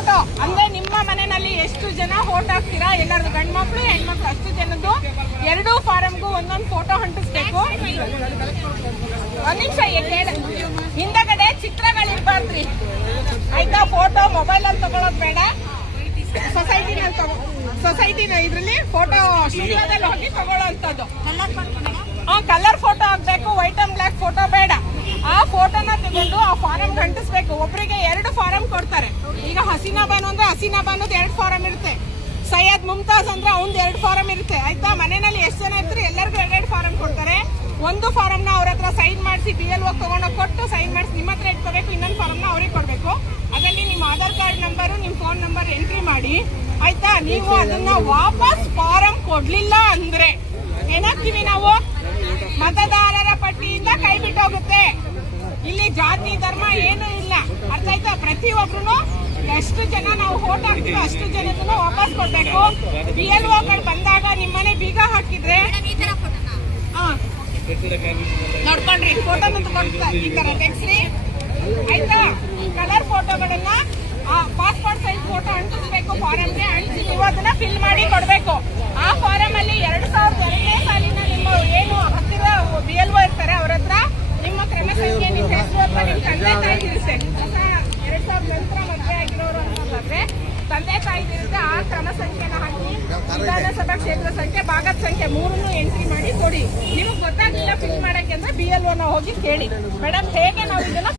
Photo ಅಂದ್ರೆ ನಿಮ್ಮ ಮನೆಯಲ್ಲಿ ಎಷ್ಟು ಜನ ಫೋಟೋ ಹಾಕ್ತೀರಾ, ಎಲ್ಲರದು ಗಂಡು ಮಕ್ಳು ಹೆಣ್ಮಕ್ಳು ಅಷ್ಟು ಜನದ್ದು 2 ಫಾರಮ್ಗೂ ಒಂದೊಂದು ಫೋಟೋ ಅಂಟಿಸ್ಬೇಕು. ಒಂದ್ ನಿಮಿಷ ಹಿಂದಗಡೆ ಚಿತ್ರಗಳಿರ್ಬಾರ್ದ್ರಿ ಆಯ್ತಾ. ಫೋಟೋ ಮೊಬೈಲ್ ಅಲ್ಲಿ ತಗೊಳೋದು ಬೇಡ, ಸೊಸೈಟಿನ ಇದ್ರಲ್ಲಿ ಫೋಟೋ ಸ್ಟುಡಿಯೋದಲ್ಲಿ ಹೋಗಿ ತಗೊಳ್ಳೋಂಥದ್ದು. ಕಲರ್ ಫೋಟೋ ಹಾಕ್ಬೇಕು, ವೈಟ್ ಅಂಡ್ ಬ್ಲಾಕ್ ಫೋಟೋ ಬೇಡ. ಆ ಫೋಟೋನ ತಗೊಂಡು ಆ ಫಾರಂ ಅಂಟಿಸ್ಬೇಕು. ಒಬ್ಬರಿಗೆ 2 ಫಾರಂ ಕೊಡ್ತಾರೆ. ಈಗ ಹಸೀನಾ ಬಾನು ಅಂದ್ರೆ ಹಸೀನಾ ಬಾನುದು 2 ಫಾರಂ ಇರುತ್ತೆ, ಸೈಯದ್ ಮುಮ್ತಾಜ್ ಅಂದ್ರೆ ಅವ್ನ್ 2 ಫಾರಂ ಇರುತ್ತೆ ಆಯ್ತಾ. ಮನೆಯಲ್ಲಿ ಎಷ್ಟು ಜನ ಇರ್ತಾರೆ ಎಲ್ಲರಿಗೂ 2 ಫಾರಂ ಕೊಡ್ತಾರೆ. ಒಂದು ಫಾರಂ ನ ಅವ್ರ ಹತ್ರ ಸೈನ್ ಮಾಡಿಸಿ BLO ತಗೊಂಡೋಗಿ ಕೊಟ್ಟು ಸೈನ್ ಮಾಡಿಸಿ ನಿಮ್ಮ ಹತ್ರ ಇಟ್ಕೋಬೇಕು. ಇನ್ನೊಂದು ಫಾರಂ ನ ಅವ್ರಿಗೆ ಕೊಡ್ಬೇಕು. ಅದರಲ್ಲಿ ನಿಮ್ಮ ಆಧಾರ್ ಕಾರ್ಡ್ ನಂಬರು, ನಿಮ್ಮ ಫೋನ್ ನಂಬರ್ ಎಂಟ್ರಿ ಮಾಡಿ ಆಯ್ತಾ. ನೀವು ಅದನ್ನ ವಾಪಸ್ ಫಾರಂ ಕೊಡ್ಲಿಲ್ಲ ಅಂದ್ರೆ ಏನಾಗ್ತೀವಿ ನಾವು, ಮತದಾರರ ಪಟ್ಟಿಯಿಂದ ಕೈ ಬಿಟ್ಟೋಗುತ್ತೆ. ಇಲ್ಲಿ ಜಾತಿ ಧರ್ಮ ಏನು ಇಲ್ಲ, ಅರ್ಥ ಆಯ್ತಾ. ಪ್ರತಿಯೊಬ್ರು ಎಷ್ಟು ಜನ ನಾವು ವೋಟ್ ಹಾಕ್ತೀವಿ ಅಷ್ಟು ಜನದನ್ನು ವಾಪಸ್ ಕೊಡ್ಬೇಕು. BLOಗಳು ಬಂದಾಗ ನಿಮ್ಮನೆ ಬೀಗ ಹಾಕಿದ್ರೆ ನೋಡ್ಕೊಂಡ್ರಿ ಫೋಟೋನ ತಗೊಂಡ್ರಿ ಈ ತರ ತೆಗ್ಸ್ರಿ ಆಯ್ತಾ. ಕಲರ್ ಫೋಟೋಗಳನ್ನ ಪಾಸ್ಪೋರ್ಟ್ ಸೈಜ್ ಫೋಟೋ ಅಂಟಿಸ್ಬೇಕು ಫಾರಮ್ಗೆ. ಅಂಟಿಸಿ ನೀವು ಅದನ್ನ ಫಿಲ್ ಮಾಡಿ ಕೊಡ್ಬೇಕು. ಆ ಫಾರಂ ಅಲ್ಲಿ 2002ನೇ ಸಾಲಿನ ನಿಮ್ಮ ಏನು ಹತ್ತಿರ BLO ಇರ್ತಾರೆ ಅವ್ರ ಹತ್ರ ನಿಮ್ಮ ಕ್ರಮ ಸಂಖ್ಯೆ, ನಿಮ್ಮ ಹೆಸರು ಅಥವಾ ನಿಮ್ಮ ತಂದೆ ತಾಯಿ ಇರುತ್ತೆ. 2000 ನಂತರ ಮದುವೆ ಆಗಿರೋರು ಅಂತಂದ್ರೆ ತಂದೆ ತಾಯಿ ಇರುತ್ತೆ. ಆ ಕ್ರಮ ಸಂಖ್ಯೆನ ಹಾಕಿ ವಿಧಾನಸಭಾ ಕ್ಷೇತ್ರ ಸಂಖ್ಯೆ, ಭಾಗದ ಸಂಖ್ಯೆ 3 ಎಂಟ್ರಿ ಮಾಡಿ ಕೊಡಿ. ನಿಮಗೆ ಗೊತ್ತಾಗ್ಲಿಲ್ಲ ಫಿಲ್ ಮಾಡಕ್ಕೆ ಅಂದ್ರೆ BLOನ ಹೋಗಿ ಕೇಳಿ, ಮೇಡಮ್ ಹೇಗೆ ನಾವು ಇದನ್ನ